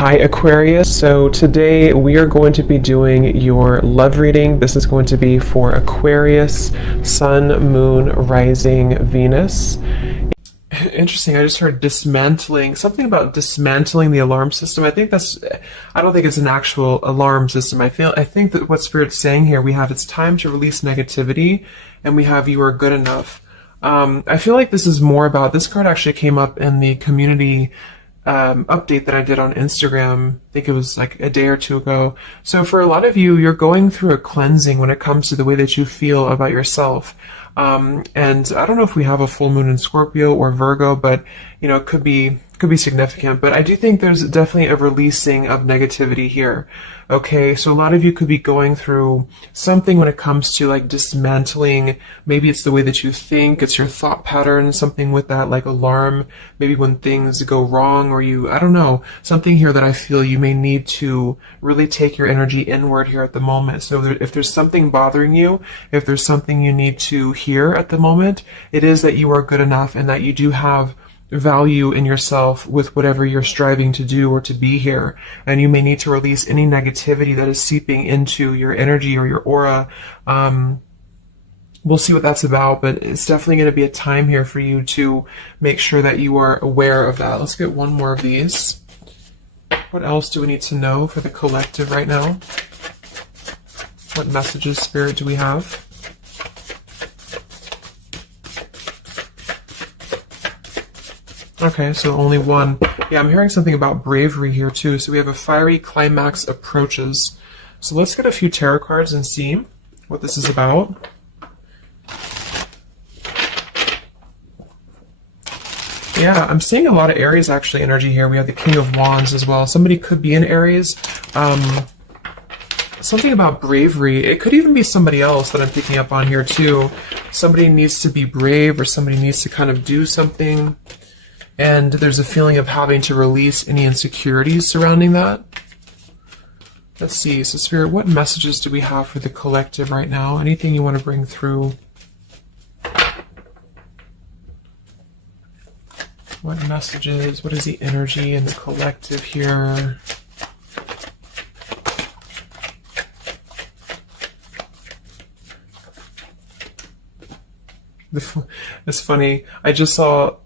Hi Aquarius, so today we are going to be doing your love reading. This is going to be for Aquarius, Sun, Moon, Rising, Venus. Interesting, I just heard dismantling, something about dismantling the alarm system. I don't think it's an actual alarm system. I think that what Spirit's saying here, we have it's time to release negativity, and we have you are good enough. I feel like this is more about, this card actually came up in the community update that I did on Instagram. I think it was like a day or two ago. So for a lot of you, you're going through a cleansing when it comes to the way that you feel about yourself. And I don't know if we have a full moon in Scorpio or Virgo, but you know, it could be significant. But I do think there's definitely a releasing of negativity here. Okay, so a lot of you could be going through something when it comes to like dismantling. Maybe it's the way that you think, it's your thought pattern, something with that like alarm, maybe when things go wrong, or I don't know, something here that I feel you may need to really take your energy inward here at the moment. So if there's something bothering you, if there's something you need to hear at the moment, it is that you are good enough and that you do have value in yourself with whatever you're striving to do or to be here. And you may need to release any negativity that is seeping into your energy or your aura. We'll see what that's about, but it's definitely going to be a time here for you to make sure that you are aware of that. Let's get one more of these. What else do we need to know for the collective right now? What messages, Spirit, do we have? Okay, so only one. Yeah, I'm hearing something about bravery here too. So we have a fiery climax approaches. So let's get a few tarot cards and see what this is about. Yeah, I'm seeing a lot of Aries actually energy here. We have the King of Wands as well. Somebody could be in Aries. Something about bravery. It could even be somebody else that I'm picking up on here too. Somebody needs to be brave, or somebody needs to kind of do something. And there's a feeling of having to release any insecurities surrounding that. Let's see. So Spirit, what messages do we have for the collective right now? Anything you want to bring through? What messages? What is the energy in the collective here? It's funny. I just saw...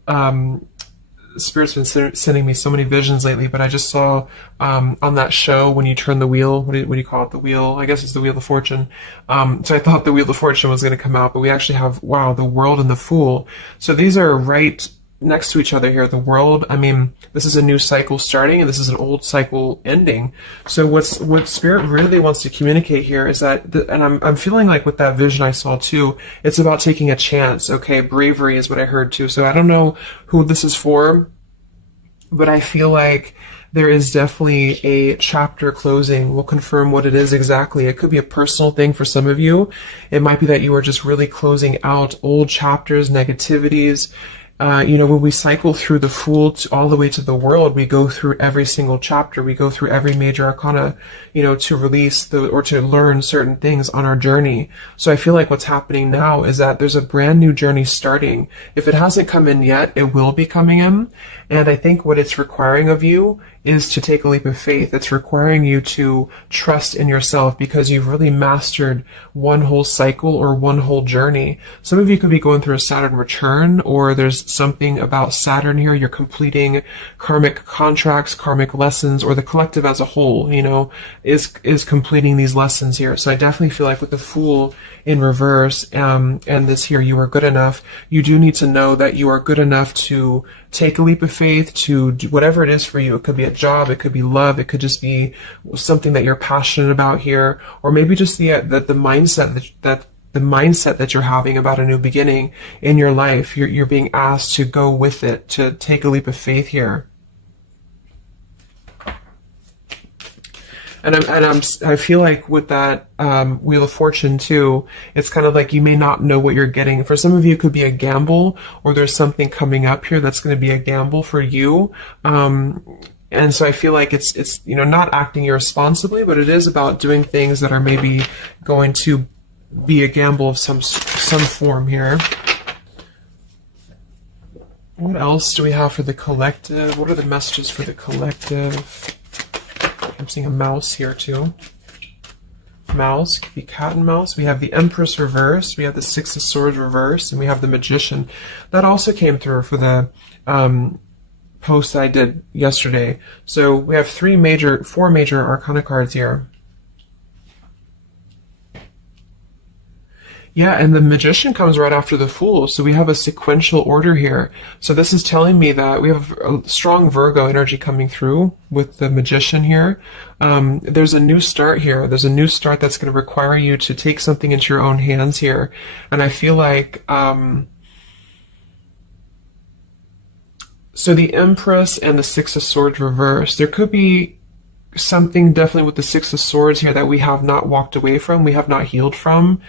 Spirit's been sending me so many visions lately, but I just saw on that show when you turn the wheel, what do you call it? The wheel, I guess it's the Wheel of Fortune. So I thought the Wheel of Fortune was going to come out, but we actually have, wow, the World and the Fool. So these are right next to each other here. The World, I mean, this is a new cycle starting, and this is an old cycle ending. So what Spirit really wants to communicate here is that, and I'm feeling like with that vision I saw too, it's about taking a chance. Okay, bravery is what I heard too. So I don't know who this is for, but I feel like there is definitely a chapter closing. We'll confirm what it is exactly. It could be a personal thing for some of you. It might be that you are just really closing out old chapters, negativities. You know, when we cycle through the Fool all the way to the World, we go through every single chapter. We go through every major arcana, you know, to release or to learn certain things on our journey. So I feel like what's happening now is that there's a brand new journey starting. If it hasn't come in yet, it will be coming in. And I think what it's requiring of you is to take a leap of faith. It's requiring you to trust in yourself because you've really mastered one whole cycle or one whole journey. Some of you could be going through a Saturn return, or there's something about Saturn here. You're completing karmic contracts, karmic lessons, or the collective as a whole, you know, is completing these lessons here. So I definitely feel like with the Fool in reverse, and this here, you are good enough. You do need to know that you are good enough to take a leap of faith, to do whatever it is for you. It could be a job, it could be love, it could just be something that you're passionate about here, or maybe just the mindset that you're having about a new beginning in your life. You're being asked to go with it, to take a leap of faith here. And I feel like with that Wheel of Fortune too, it's kind of like you may not know what you're getting. For some of you, it could be a gamble, or there's something coming up here that's going to be a gamble for you. And so I feel like it's you know, not acting irresponsibly, but it is about doing things that are maybe going to be a gamble of some form here. What else do we have for the collective? What are the messages for the collective? I'm seeing a mouse here too. Mouse, could be cat and mouse. We have the Empress reverse, we have the Six of Swords reverse, and we have the Magician. That also came through for the post I did yesterday. So we have four major Arcana cards here. Yeah, and the Magician comes right after the Fool, so we have a sequential order here. So this is telling me that we have a strong Virgo energy coming through with the Magician here. There's a new start here. There's a new start that's going to require you to take something into your own hands here. And I feel like, so the Empress and the Six of Swords reverse, there could be something definitely with the Six of Swords here that we have not walked away from, we have not healed from.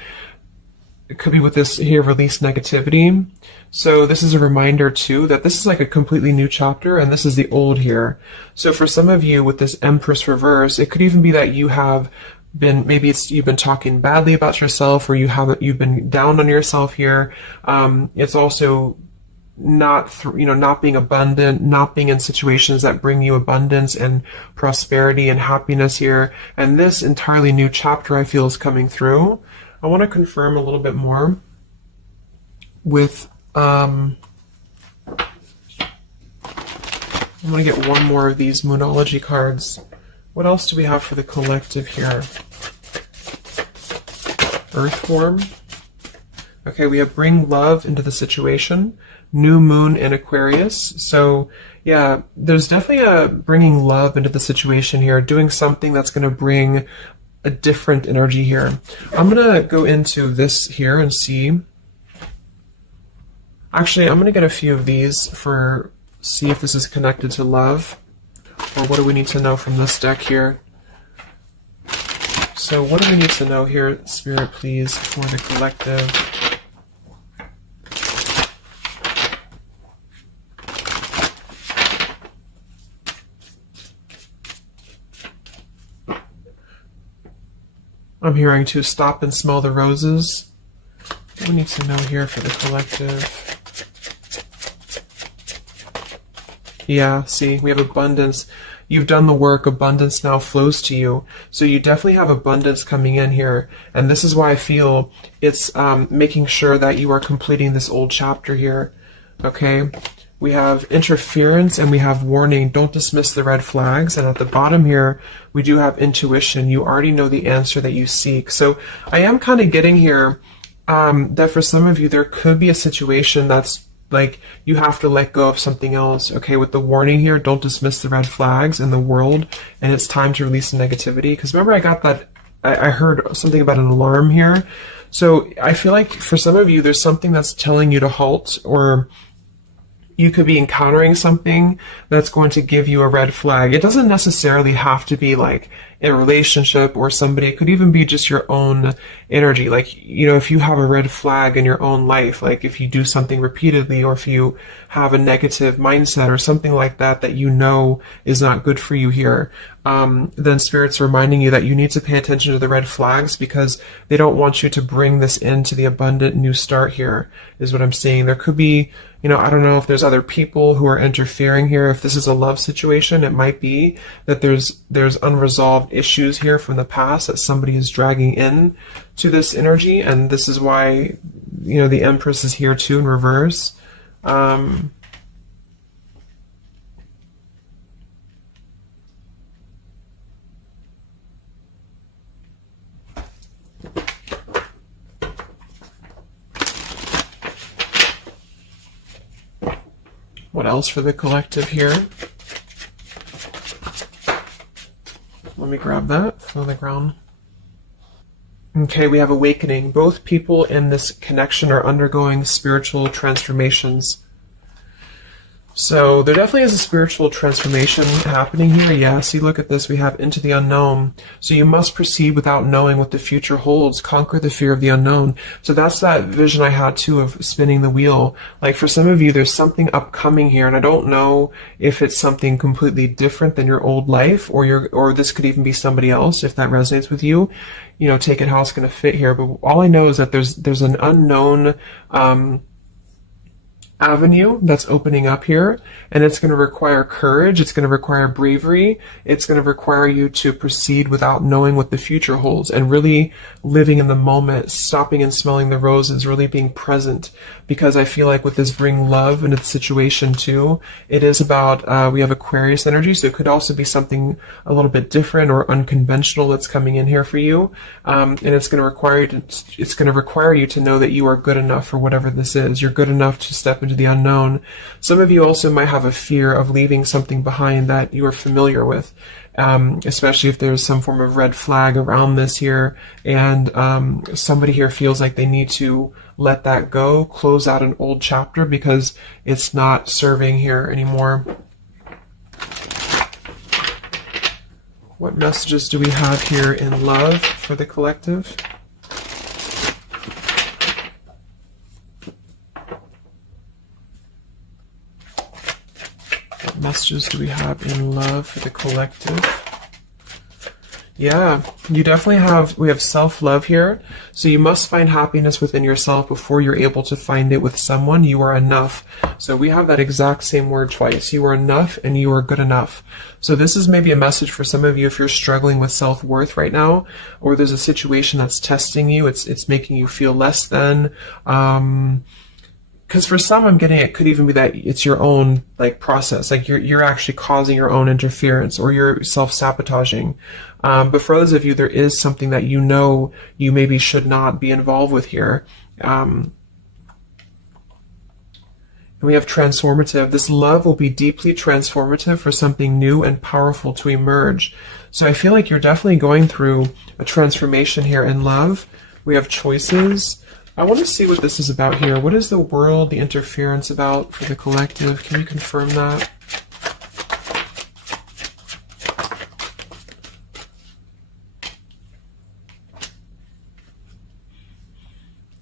It could be with this here, release negativity. So this is a reminder too that this is like a completely new chapter and this is the old here. So for some of you with this Empress reverse, it could even be that you have been, maybe you've been talking badly about yourself, or you've been down on yourself here. It's also not being abundant, not being in situations that bring you abundance and prosperity and happiness here. And this entirely new chapter I feel is coming through. I want to confirm a little bit more with, I'm going to get one more of these Moonology cards. What else do we have for the collective here? Earth form. Okay, we have bring love into the situation. New moon in Aquarius. So yeah, there's definitely a bringing love into the situation here, doing something that's going to bring a different energy here. I'm going to go into this here and see. Actually, I'm going to get a few of these see if this is connected to love, or what do we need to know from this deck here. So what do we need to know here, Spirit, please, for the collective? I'm hearing to stop and smell the roses. What do we need to know here for the collective? Yeah, see, we have abundance. You've done the work. Abundance now flows to you. So you definitely have abundance coming in here. And this is why I feel it's making sure that you are completing this old chapter here. Okay? We have interference and we have warning. Don't dismiss the red flags. And at the bottom here, we do have intuition. You already know the answer that you seek. So I am kind of getting here that for some of you, there could be a situation that's like you have to let go of something else. Okay, with the warning here, don't dismiss the red flags in the world. And it's time to release the negativity. Because remember, I got that, I heard something about an alarm here. So I feel like for some of you, there's something that's telling you to halt, or you could be encountering something that's going to give you a red flag. It doesn't necessarily have to be like in a relationship or somebody. It could even be just your own energy. Like, you know, if you have a red flag in your own life, like if you do something repeatedly, or if you have a negative mindset or something like that, that you know is not good for you here, then Spirit's reminding you that you need to pay attention to the red flags, because they don't want you to bring this into the abundant new start here, is what I'm seeing. There could be, you know, I don't know if there's other people who are interfering here. If this is a love situation, it might be that there's unresolved issues here from the past that somebody is dragging in to this energy, and this is why, you know, the Empress is here too in reverse. What else for the collective here? Let me grab that from the ground. Okay, we have awakening. Both people in this connection are undergoing spiritual transformations. So there definitely is a spiritual transformation happening here. Yeah, see, look at this. We have into the unknown. So you must proceed without knowing what the future holds. Conquer the fear of the unknown. So that's that vision I had too of spinning the wheel. Like for some of you, there's something upcoming here, and I don't know if it's something completely different than your old life, or this could even be somebody else. If that resonates with you, you know, take it how it's going to fit here. But all I know is that there's an unknown avenue that's opening up here, and it's going to require courage, it's going to require bravery, it's going to require you to proceed without knowing what the future holds, and really living in the moment, stopping and smelling the roses, really being present. Because I feel like with this bring love into the situation too, it is about, we have Aquarius energy, so it could also be something a little bit different or unconventional that's coming in here for you, and it's going to require you to know that you are good enough for whatever this is. You're good enough to step into the unknown. Some of you also might have a fear of leaving something behind that you are familiar with, especially if there's some form of red flag around this here, and somebody here feels like they need to let that go, close out an old chapter because it's not serving here anymore. What messages do we have here in love for the collective? What messages do we have in love for the collective? Yeah, you definitely we have self-love here. So you must find happiness within yourself before you're able to find it with someone. You are enough. So we have that exact same word twice. You are enough and you are good enough. So this is maybe a message for some of you if you're struggling with self-worth right now, or there's a situation that's testing you. It's making you feel less than, because for some, I'm getting it could even be that it's your own process, like you're actually causing your own interference, or you're self-sabotaging. But for others of you, there is something that you know you maybe should not be involved with here. And we have transformative. This love will be deeply transformative for something new and powerful to emerge. So I feel like you're definitely going through a transformation here in love. We have choices. I want to see what this is about here. What is the world, the interference about for the collective? Can you confirm that?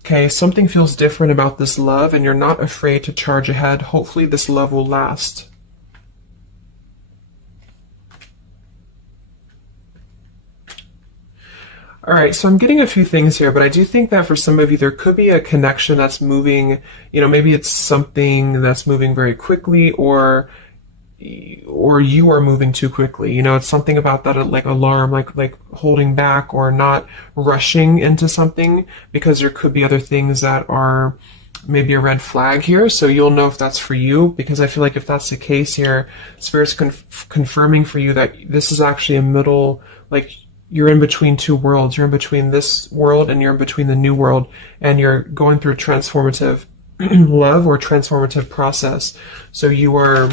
Okay, something feels different about this love, and you're not afraid to charge ahead. Hopefully this love will last. All right, so I'm getting a few things here, but I do think that for some of you, there could be a connection that's moving, maybe it's something that's moving very quickly, or you are moving too quickly. It's something about that, like alarm, like holding back or not rushing into something, because there could be other things that are maybe a red flag here. So you'll know if that's for you, because I feel like if that's the case here, Spirit's confirming for you that this is actually a middle, you're in between two worlds. You're in between this world and you're in between the new world, and you're going through a transformative love or transformative process. So you are,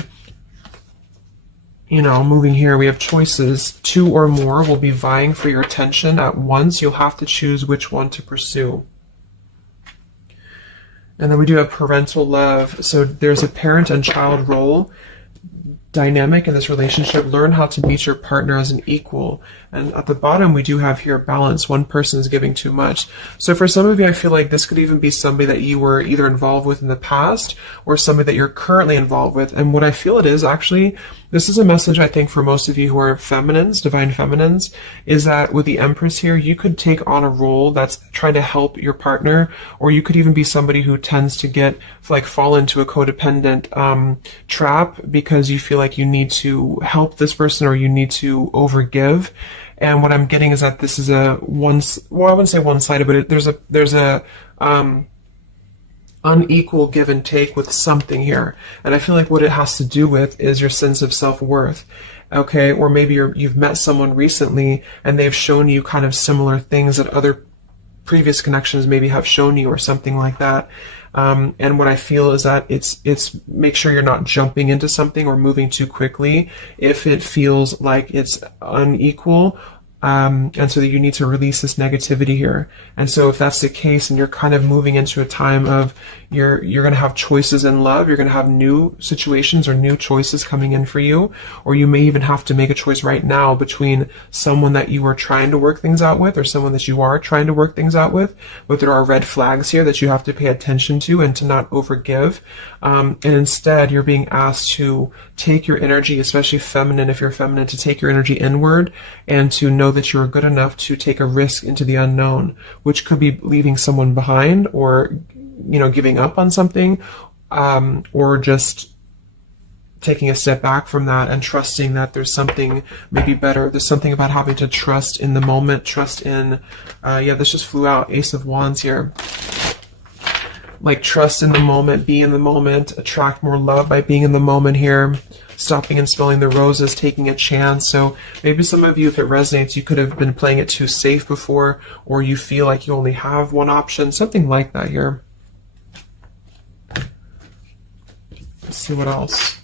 moving here. We have choices. Two or more will be vying for your attention at once. You'll have to choose which one to pursue. And then we do have parental love. So there's a parent and child role dynamic in this relationship. Learn how to meet your partner as an equal. And at the bottom, we do have here balance. One person is giving too much. So for some of you, I feel like this could even be somebody that you were either involved with in the past or somebody that you're currently involved with. And what I feel it is actually, this is a message I think for most of you who are feminines, divine feminines, is that with the Empress here, you could take on a role that's trying to help your partner, or you could even be somebody who tends to fall into a codependent trap because you feel like you need to help this person or you need to overgive. And what I'm getting is that this is I wouldn't say one-sided, but there's a unequal give and take with something here. And I feel like what it has to do with is your sense of self-worth. Okay, or maybe you've met someone recently and they've shown you kind of similar things that other previous connections maybe have shown you, or something like that. And what I feel is that it's make sure you're not jumping into something or moving too quickly if it feels like it's unequal. And so that you need to release this negativity here. And so if that's the case and you're kind of moving into a time of you're going to have choices in love, you're going to have new situations or new choices coming in for you, or you may even have to make a choice right now between someone that you are trying to work things out with or someone that you are trying to work things out with. But there are red flags here that you have to pay attention to and to not overgive. And instead you're being asked to take your energy, especially feminine, if you're feminine, to take your energy inward and to know that you're good enough to take a risk into the unknown, which could be leaving someone behind or, giving up on something, or just taking a step back from that and trusting that there's something maybe better. There's something about having to trust in the moment, trust in, yeah, this just flew out, Ace of Wands here. Like trust in the moment, be in the moment, attract more love by being in the moment here, stopping and smelling the roses, taking a chance. So maybe some of you, if it resonates, you could have been playing it too safe before, or you feel like you only have one option, something like that here. Let's see what else.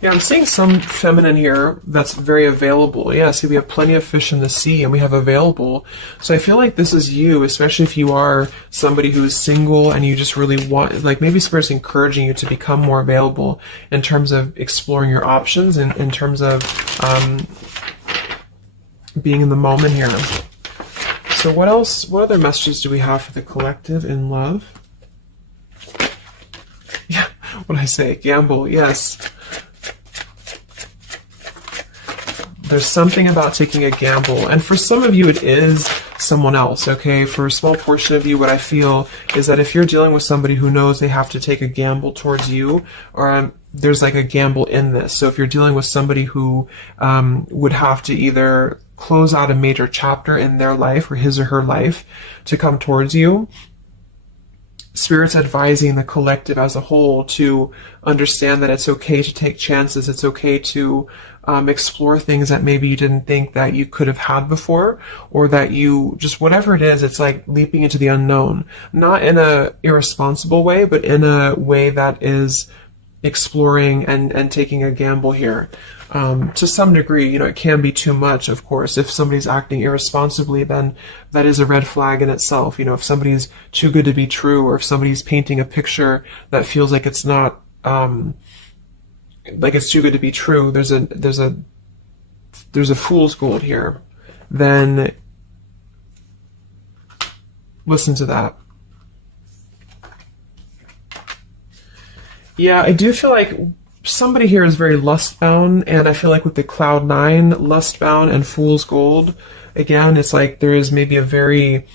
Yeah, I'm seeing some feminine here that's very available. Yeah, see, we have plenty of fish in the sea and we have available. So I feel like this is you, especially if you are somebody who is single and you just really want, like maybe Spirit's encouraging you to become more available in terms of exploring your options and in terms of being in the moment here. So what else, what other messages do we have for the collective in love? Yeah, what did I say? Gamble, yes. There's something about taking a gamble, and for some of you it is someone else, okay? For a small portion of you, what I feel is that if you're dealing with somebody who knows they have to take a gamble towards you, or there's like a gamble in this. So if you're dealing with somebody who would have to either close out a major chapter in their life or his or her life to come towards you, Spirit's advising the collective as a whole to understand that it's okay to take chances. It's okay to explore things that maybe you didn't think that you could have had before, or that you just, whatever it is, it's like leaping into the unknown, not in a irresponsible way, but in a way that is exploring and taking a gamble here. To some degree, you know, it can be too much, of course. If somebody's acting irresponsibly, then that is a red flag in itself. You know, if somebody's too good to be true, or if somebody's painting a picture that feels like it's not, like it's too good to be true, there's a fool's gold here, then listen to that. Yeah, I do feel like somebody here is very lust-bound, and I feel like with the Cloud 9, lust-bound and Fool's Gold, again, it's like there is maybe a very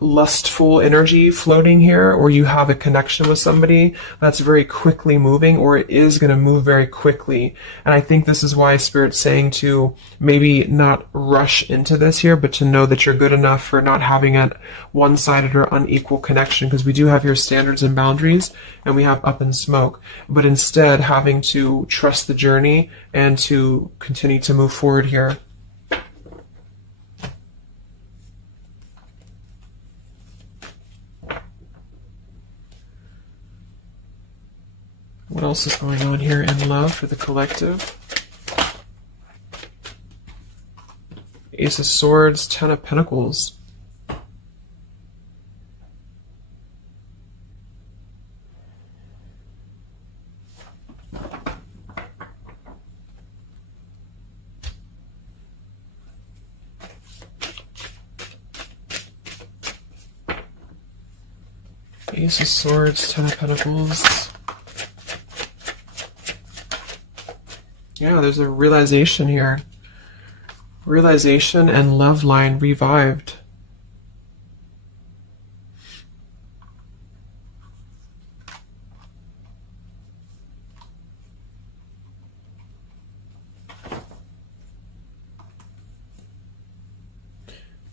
lustful energy floating here, or you have a connection with somebody that's very quickly moving, or it is going to move very quickly. And I think this is why Spirit's saying to maybe not rush into this here, but to know that you're good enough for not having a one-sided or unequal connection, because we do have your standards and boundaries, and we have up in smoke, but instead having to trust the journey and to continue to move forward here. What else is going on here in love for the collective? Ace of Swords, Ten of Pentacles. Ace of Swords, Ten of Pentacles. Yeah, there's a realization here. Realization and love line revived.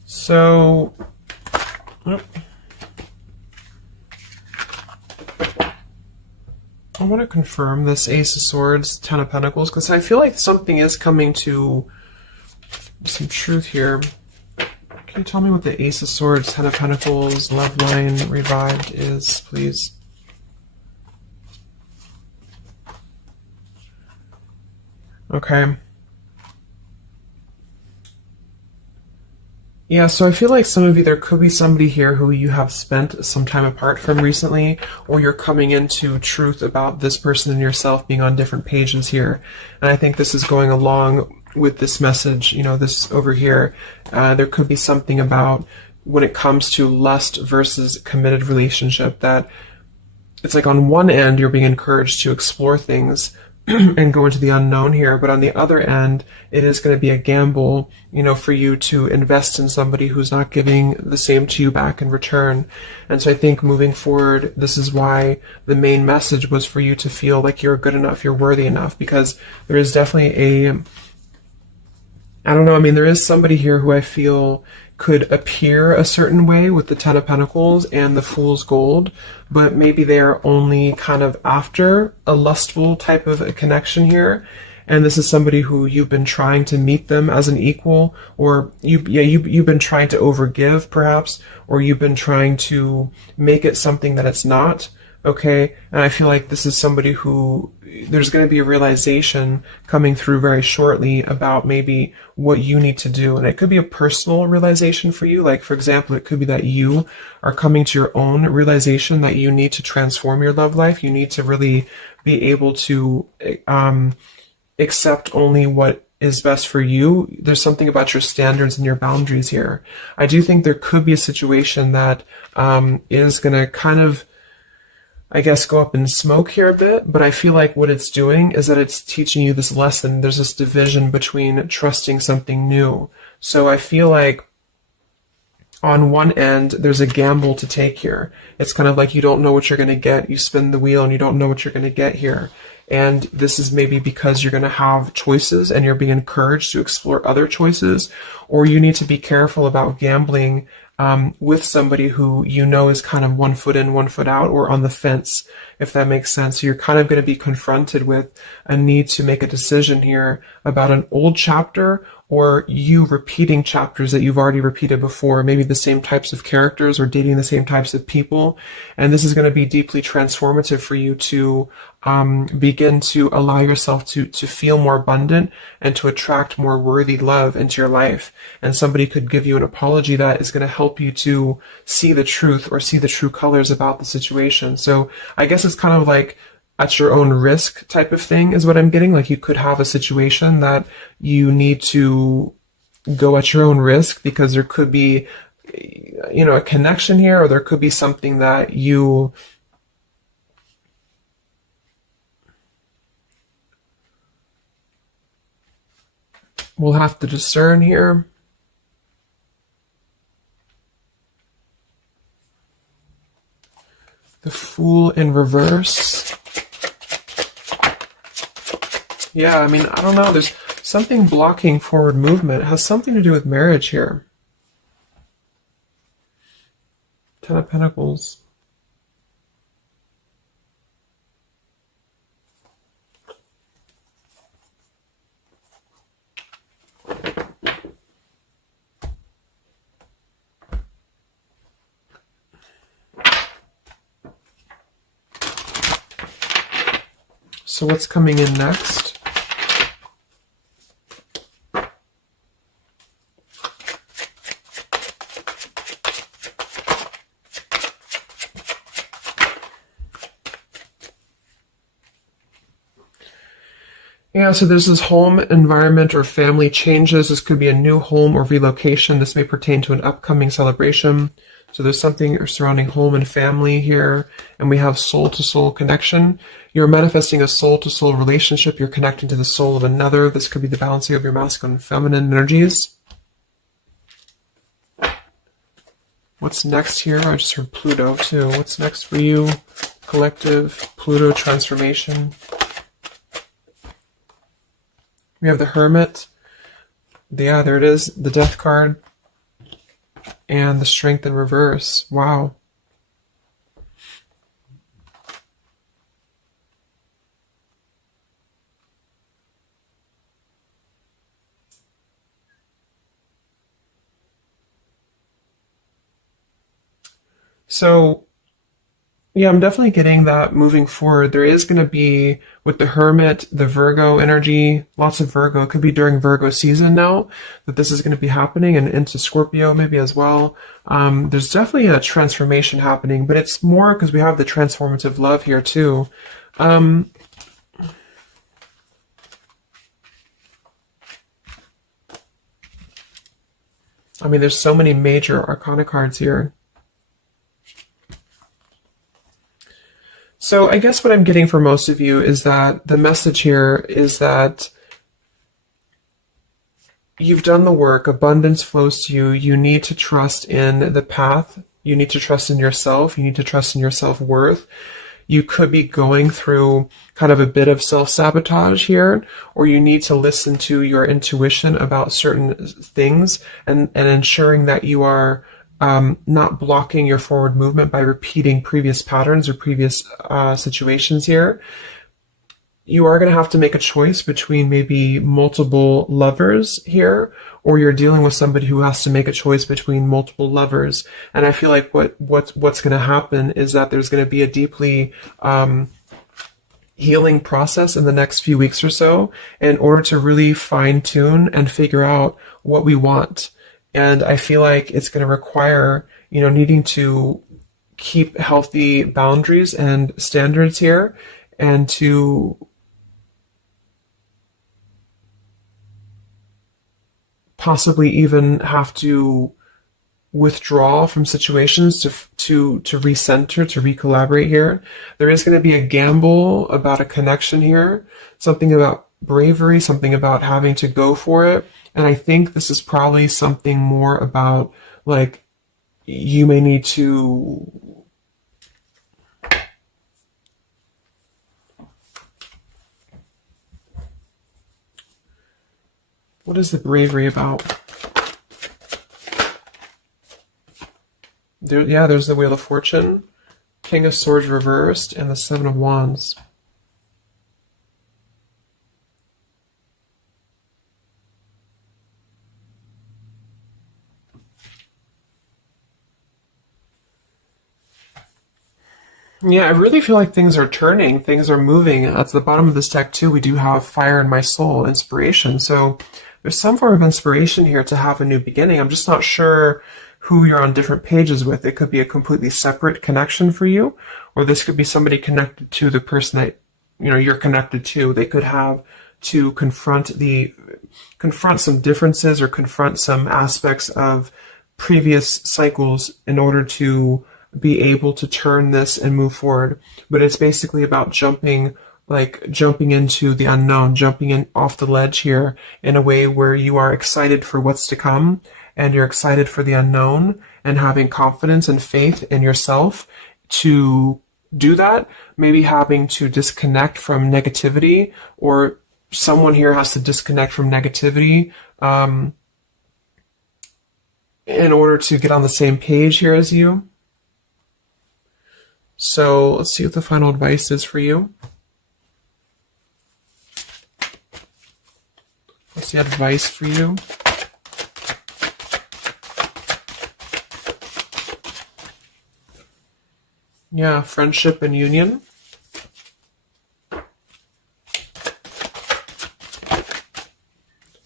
So, I want to confirm this Ace of Swords, Ten of Pentacles, because I feel like something is coming to some truth here. Can you tell me what the Ace of Swords, Ten of Pentacles, love line revived is, please? Okay. Yeah, so I feel like some of you, there could be somebody here who you have spent some time apart from recently, or you're coming into truth about this person and yourself being on different pages here. And I think this is going along with this message, you know, this over here. There could be something about when it comes to lust versus committed relationship, that it's like on one end you're being encouraged to explore things and go into the unknown here. But on the other end, it is going to be a gamble, for you to invest in somebody who's not giving the same to you back in return. And so I think moving forward, this is why the main message was for you to feel like you're good enough, you're worthy enough, because there is definitely I don't know, I mean, there is somebody here who I feel could appear a certain way with the Ten of Pentacles and the Fool's Gold, but maybe they are only kind of after a lustful type of a connection here. And this is somebody who you've been trying to meet them as an equal, or you've been trying to overgive perhaps, or you've been trying to make it something that it's not. Okay, and I feel like this is somebody who there's going to be a realization coming through very shortly about maybe what you need to do. And it could be a personal realization for you. Like, for example, it could be that you are coming to your own realization that you need to transform your love life. You need to really be able to accept only what is best for you. There's something about your standards and your boundaries here. I do think there could be a situation that is going to kind of, I guess, go up in smoke here a bit, but I feel like what it's doing is that it's teaching you this lesson. There's this division between trusting something new. So I feel like on one end, there's a gamble to take here. It's kind of like you don't know what you're going to get. You spin the wheel and you don't know what you're going to get here. And this is maybe because you're going to have choices and you're being encouraged to explore other choices, or you need to be careful about gambling with somebody who is kind of 1 foot in, 1 foot out, or on the fence, if that makes sense. So you're kind of going to be confronted with a need to make a decision here about an old chapter, or you repeating chapters that you've already repeated before, maybe the same types of characters or dating the same types of people. And this is going to be deeply transformative for you to begin to allow yourself to feel more abundant and to attract more worthy love into your life. And somebody could give you an apology that is going to help you to see the truth or see the true colors about the situation. So I guess it's kind of like at your own risk type of thing is what I'm getting. Like, you could have a situation that you need to go at your own risk because there could be, a connection here, or there could be something that you will have to discern here. The Fool in reverse. Yeah, I mean, I don't know. There's something blocking forward movement. It has something to do with marriage here. Ten of Pentacles. So what's coming in next? Yeah, so there's this home environment or family changes. This could be a new home or relocation. This may pertain to an upcoming celebration. So there's something surrounding home and family here. And we have soul-to-soul connection. You're manifesting a soul-to-soul relationship. You're connecting to the soul of another. This could be the balancing of your masculine and feminine energies. What's next here? I just heard Pluto too. What's next for you? Collective, Pluto transformation. We have the Hermit. Yeah, there it is. The Death card. And the Strength in reverse. Wow. So, yeah, I'm definitely getting that moving forward. There is going to be, with the Hermit, the Virgo energy, lots of Virgo. It could be during Virgo season now that this is going to be happening, and into Scorpio maybe as well. There's definitely a transformation happening, but it's more because we have the transformative love here too. I mean, there's so many major arcana cards here. So I guess what I'm getting for most of you is that the message here is that you've done the work, abundance flows to you, you need to trust in the path, you need to trust in yourself, you need to trust in your self-worth. You could be going through kind of a bit of self-sabotage here, or you need to listen to your intuition about certain things and ensuring that you are not blocking your forward movement by repeating previous patterns or previous situations here. You are going to have to make a choice between maybe multiple lovers here, or you're dealing with somebody who has to make a choice between multiple lovers. And I feel like what's going to happen is that there's going to be a deeply healing process in the next few weeks or so in order to really fine tune and figure out what we want. And I feel like it's going to require, needing to keep healthy boundaries and standards here, and to possibly even have to withdraw from situations to recenter, to recollaborate here. There is going to be a gamble about a connection here, something about bravery, something about having to go for it. And I think this is probably something more about, like, you may need to what is the bravery about? There's the Wheel of Fortune, King of Swords reversed, and the Seven of Wands. Yeah, I really feel like things are turning, things are moving. At the bottom of this deck too, we do have Fire in My Soul, inspiration. So there's some form of inspiration here to have a new beginning. I'm just not sure who you're on different pages with. It could be a completely separate connection for you, or this could be somebody connected to the person that you're connected to. They could have to confront some differences or confront some aspects of previous cycles in order to be able to turn this and move forward. But it's basically about jumping into the unknown, jumping in off the ledge here in a way where you are excited for what's to come, and you're excited for the unknown, and having confidence and faith in yourself to do that. Maybe having to disconnect from negativity, or someone here has to disconnect from negativity in order to get on the same page here as you. So let's see what the final advice is for you. What's the advice for you? Yeah, friendship and union.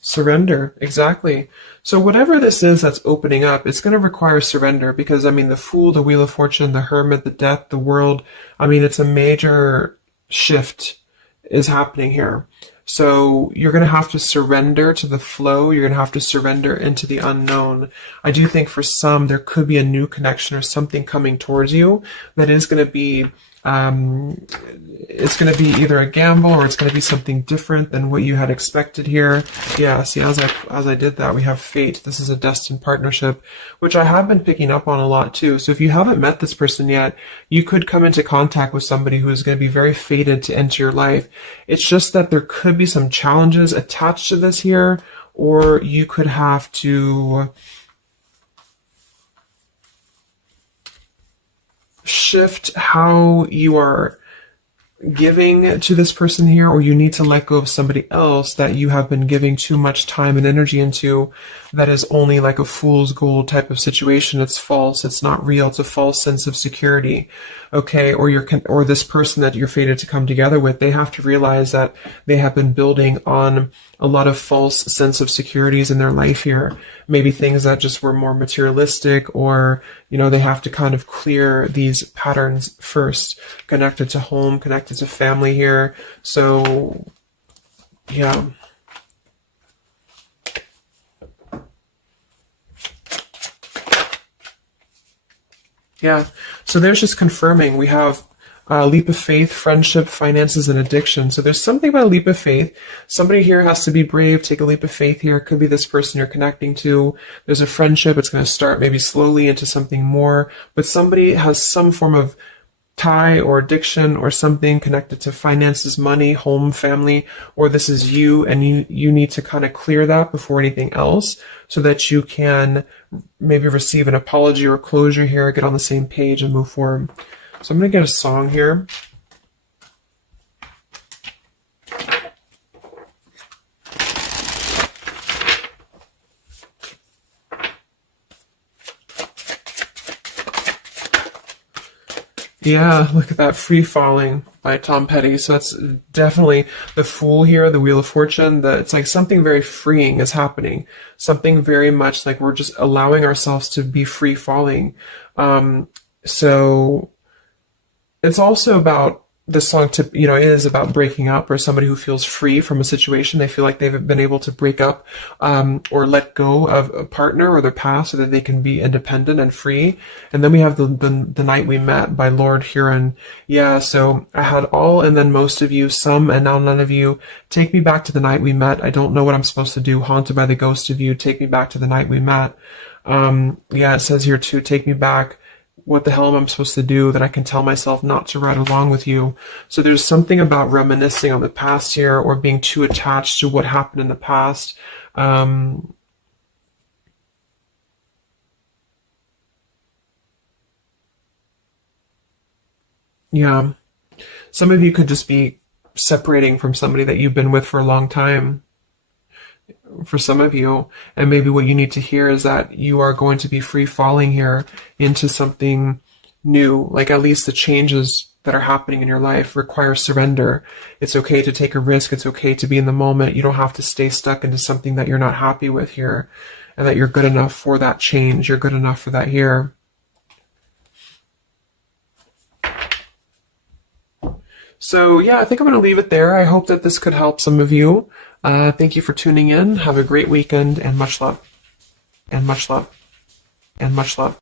Surrender, exactly. So whatever this is that's opening up, it's going to require surrender, because, the Fool, the Wheel of Fortune, the Hermit, the Death, the World, it's a major shift is happening here. So you're going to have to surrender to the flow. You're going to have to surrender into the unknown. I do think for some, there could be a new connection or something coming towards you that is going to be it's going to be either a gamble, or it's going to be something different than what you had expected here. Yeah, see, as I did that, we have fate. This is a destined partnership, which I have been picking up on a lot too. So if you haven't met this person yet, you could come into contact with somebody who is going to be very fated to enter your life. It's just that there could be some challenges attached to this here, or you could have to shift how you are giving to this person here, or you need to let go of somebody else that you have been giving too much time and energy into, that is only like a fool's gold type of situation. It's false, it's not real, it's a false sense of security. Okay, or this person that you're fated to come together with, they have to realize that they have been building on a lot of false sense of securities in their life here. Maybe things that just were more materialistic, or, they have to kind of clear these patterns first, connected to home, connected to family here. So, yeah. Yeah, so there's just confirming. We have Leap of faith, friendship, finances, and addiction. So there's something about a leap of faith. Somebody here has to be brave, take a leap of faith here. It could be this person you're connecting to. There's a friendship. It's going to start maybe slowly into something more, but somebody has some form of tie or addiction or something connected to finances, money, home, family, or this is you, and you need to kind of clear that before anything else so that you can maybe receive an apology or closure here, get on the same page and move forward. So I'm going to get a song here. Yeah, look at that, Free Falling by Tom Petty. So that's definitely the Fool here, the Wheel of Fortune. It's like something very freeing is happening. Something very much like we're just allowing ourselves to be free falling. So it's also about this song is about breaking up, or somebody who feels free from a situation. They feel like they've been able to break up or let go of a partner or their past so that they can be independent and free. And then we have the Night We Met by Lord Huron. Yeah, so I had all and then most of you, some and now none of you. Take me back to the night we met. I don't know what I'm supposed to do. Haunted by the ghost of you. Take me back to the night we met. Yeah, it says here too, take me back. What the hell am I supposed to do that I can tell myself not to ride along with you? So there's something about reminiscing on the past here, or being too attached to what happened in the past. Yeah. Some of you could just be separating from somebody that you've been with for a long time. For some of you, and maybe what you need to hear is that you are going to be free falling here into something new. Like, at least the changes that are happening in your life require surrender. It's okay to take a risk. It's okay to be in the moment. You don't have to stay stuck into something that you're not happy with here, and that you're good enough for that change. You're good enough for that here. So yeah, I think I'm going to leave it there. I hope that this could help some of you. Thank you for tuning in. Have a great weekend, and much love. And much love. And much love.